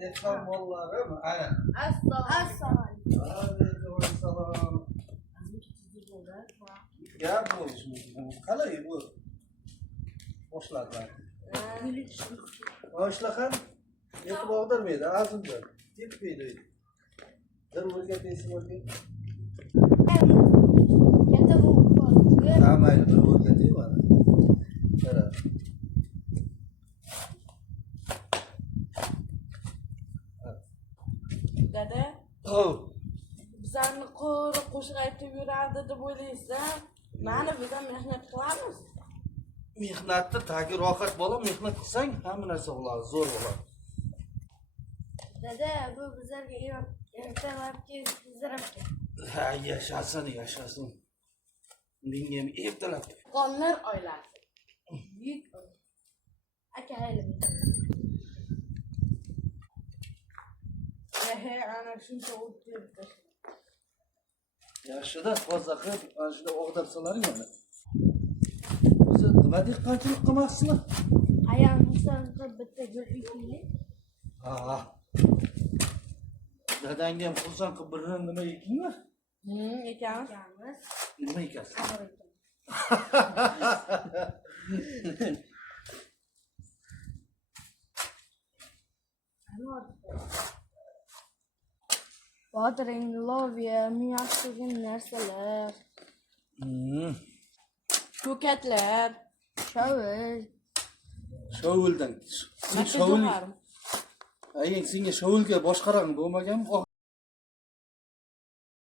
Dehqon mollarim, ana. Assalomu Gap bo'lishi mumkin. Qalay bu? Boshlardan. Boshlar ham e'tibor bermaydi, azimdir. Yetmaydi. Bir o'rgataysiz o'rgat. Ha, mayli, bir o'rgatay mana. Qara. Dada, Oh, bizlarni qo'shiq aytib yurardi deb o'ylaysan? Mana biz ham mehnat qilamiz. mehnatni tagi rohat bola, mehnat qilsang hamma narsa bo'ladi, zo'r bo'ladi. Dada, bu bizlarga ertalabki zarabga. Ha, yashasin. Menga ham ertalab. Qonlar oilasi. Buyuk aka haylim. Ana shuncha o'tib Yaxshida toza qilib, ana shunda og'darsalaring mana. Siz nima dehqonchilik qilmoqsizmi? Ayam misol qilib bitta gul ekaylik. Ha. Dadangga ham xursand qilib birni nima ekingmi? ekanmiz. Ekamiz. Nima ekasiz? Anor ekan. Anor. Bodring, loviya, miyaq degan narsalar. Ko'katlar. Shovul. Shovuldan. Sen shovul. Ayeng senga shovulga boshqaran bo'lmaganmi?